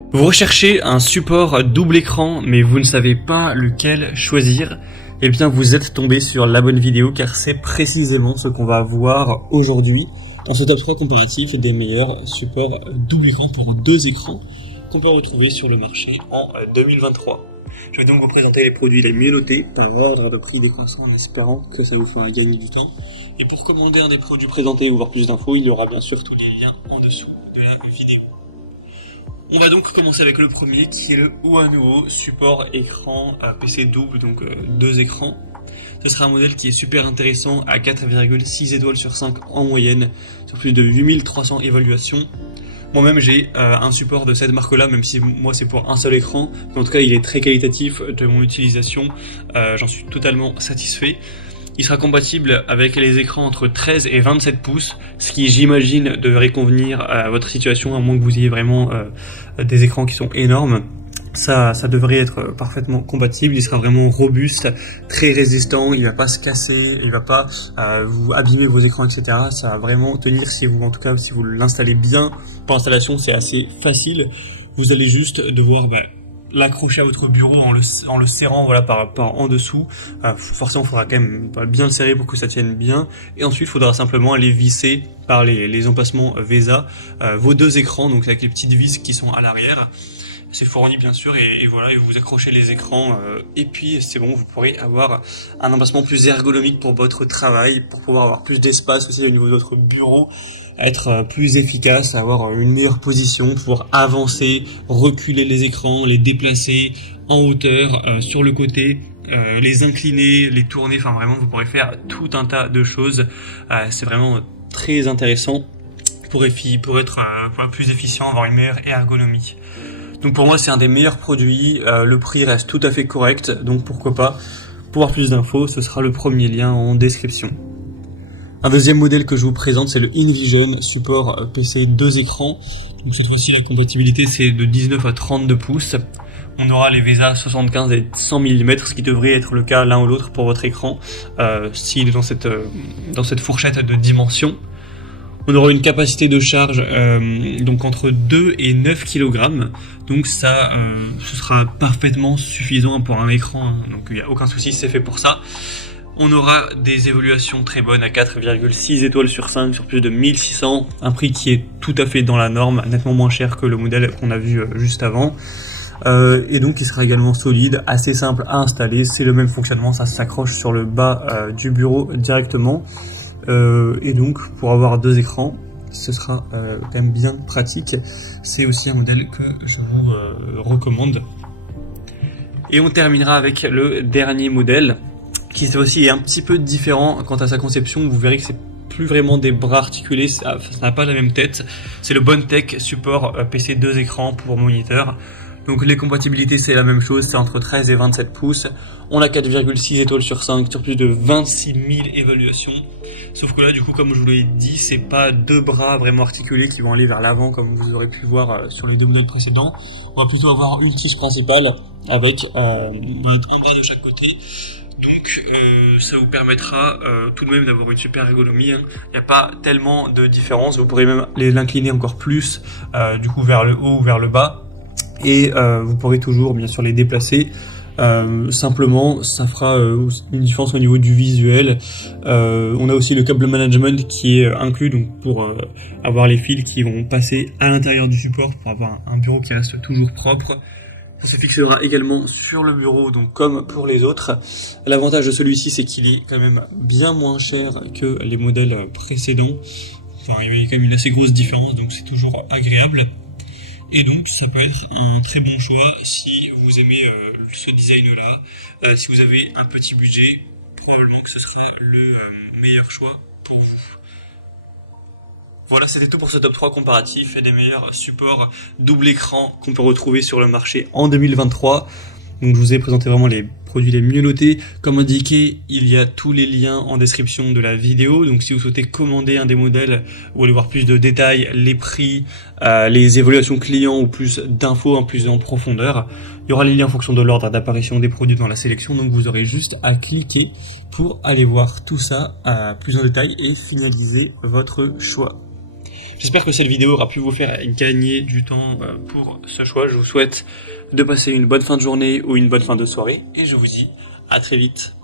Vous recherchez un support double écran mais vous ne savez pas lequel choisir, eh bien vous êtes tombé sur la bonne vidéo car c'est précisément ce qu'on va voir aujourd'hui dans ce top 3 comparatif des meilleurs supports double écran pour deux écrans qu'on peut retrouver sur le marché en 2023. Je vais donc vous présenter les produits les mieux notés par ordre de prix décroissant en espérant que ça vous fera gagner du temps. Et pour commander un des produits présentés ou voir plus d'infos, il y aura bien sûr tous les liens en dessous de la vidéo. On va donc commencer avec le premier qui est le Ohanuo support écran PC double, donc deux écrans. Ce sera un modèle qui est super intéressant à 4,6 étoiles sur 5 en moyenne, sur plus de 8300 évaluations. Moi-même j'ai un support de cette marque-là, même si moi c'est pour un seul écran, mais en tout cas il est très qualitatif de mon utilisation, j'en suis totalement satisfait. Il sera compatible avec les écrans entre 13 et 27 pouces, ce qui j'imagine devrait convenir à votre situation, à moins que vous ayez vraiment des écrans qui sont énormes. Ça devrait être parfaitement compatible, il sera vraiment robuste, très résistant, il va pas se casser, il va pas vous abîmer vos écrans, etc. Ça va vraiment tenir si vous, en tout cas, si vous l'installez bien. Pour l'installation, c'est assez facile. Vous allez juste devoir l'accrocher à votre bureau en le serrant, voilà, par en dessous. Forcément, il faudra quand même bien le serrer pour que ça tienne bien. Et ensuite, il faudra simplement aller visser par les empacements VESA vos deux écrans, donc avec les petites vis qui sont à l'arrière. C'est fourni bien sûr et voilà, et vous accrochez les écrans et puis c'est bon, vous pourrez avoir un emplacement plus ergonomique pour votre travail, pour pouvoir avoir plus d'espace aussi au niveau de votre bureau, être plus efficace, avoir une meilleure position, pouvoir avancer, reculer les écrans, les déplacer en hauteur, sur le côté, les incliner, les tourner, enfin vraiment vous pourrez faire tout un tas de choses. C'est vraiment très intéressant pour être plus efficient, avoir une meilleure ergonomie. Donc pour moi c'est un des meilleurs produits, le prix reste tout à fait correct, donc pourquoi pas. Pour voir plus d'infos, ce sera le premier lien en description. Un deuxième modèle que je vous présente, c'est le InVision support PC 2 écrans. Donc cette fois-ci la compatibilité c'est de 19 à 32 pouces. On aura les VESA 75 et 100 mm, ce qui devrait être le cas l'un ou l'autre pour votre écran, s'il est dans cette fourchette de dimension. On aura une capacité de charge donc entre 2 et 9 kg, donc ça ce sera parfaitement suffisant pour un écran, hein. Donc il n'y a aucun souci, c'est fait pour ça. On aura des évaluations très bonnes à 4,6 étoiles sur 5 sur plus de 1600, un prix qui est tout à fait dans la norme, nettement moins cher que le modèle qu'on a vu juste avant. Et donc il sera également solide, assez simple à installer, c'est le même fonctionnement, ça s'accroche sur le bas du bureau directement. Et donc pour avoir deux écrans, ce sera quand même bien pratique. C'est aussi un modèle que je vous recommande. Et on terminera avec le dernier modèle, qui cette fois-ci est un petit peu différent quant à sa conception. Vous verrez que c'est plus vraiment des bras articulés, ça n'a pas la même tête. C'est le Bondtech support PC 2 écrans pour moniteur. Donc les compatibilités c'est la même chose, c'est entre 13 et 27 pouces. On a 4,6 étoiles sur 5 sur plus de 26 000 évaluations. Sauf que là du coup comme je vous l'ai dit, c'est pas deux bras vraiment articulés qui vont aller vers l'avant comme vous aurez pu voir sur les deux modèles précédents. On va plutôt avoir une tige principale avec un bras de chaque côté. Donc ça vous permettra tout de même d'avoir une super ergonomie, hein. Il n'y a pas tellement de différence, vous pourrez même l'incliner encore plus du coup vers le haut ou vers le bas. Et vous pourrez toujours bien sûr les déplacer. Simplement ça fera une différence au niveau du visuel. On a aussi le câble management qui est inclus, donc pour avoir les fils qui vont passer à l'intérieur du support pour avoir un bureau qui reste toujours propre. Ça se fixera également sur le bureau, donc comme pour les autres. L'avantage de celui-ci c'est qu'il est quand même bien moins cher que les modèles précédents. Enfin il y a quand même une assez grosse différence, donc c'est toujours agréable. Et donc ça peut être un très bon choix si vous aimez ce design-là. Si vous avez un petit budget, probablement que ce sera le meilleur choix pour vous. Voilà, c'était tout pour ce top 3 comparatif et des meilleurs supports double écran qu'on peut retrouver sur le marché en 2023. Donc je vous ai présenté vraiment les produits les mieux notés. Comme indiqué, il y a tous les liens en description de la vidéo. Donc si vous souhaitez commander un des modèles ou aller voir plus de détails, les prix, les évaluations clients ou plus d'infos en plus en profondeur, il y aura les liens en fonction de l'ordre d'apparition des produits dans la sélection. Donc vous aurez juste à cliquer pour aller voir tout ça plus en détail et finaliser votre choix. J'espère que cette vidéo aura pu vous faire gagner du temps pour ce choix. Je vous souhaite de passer une bonne fin de journée ou une bonne fin de soirée et je vous dis à très vite.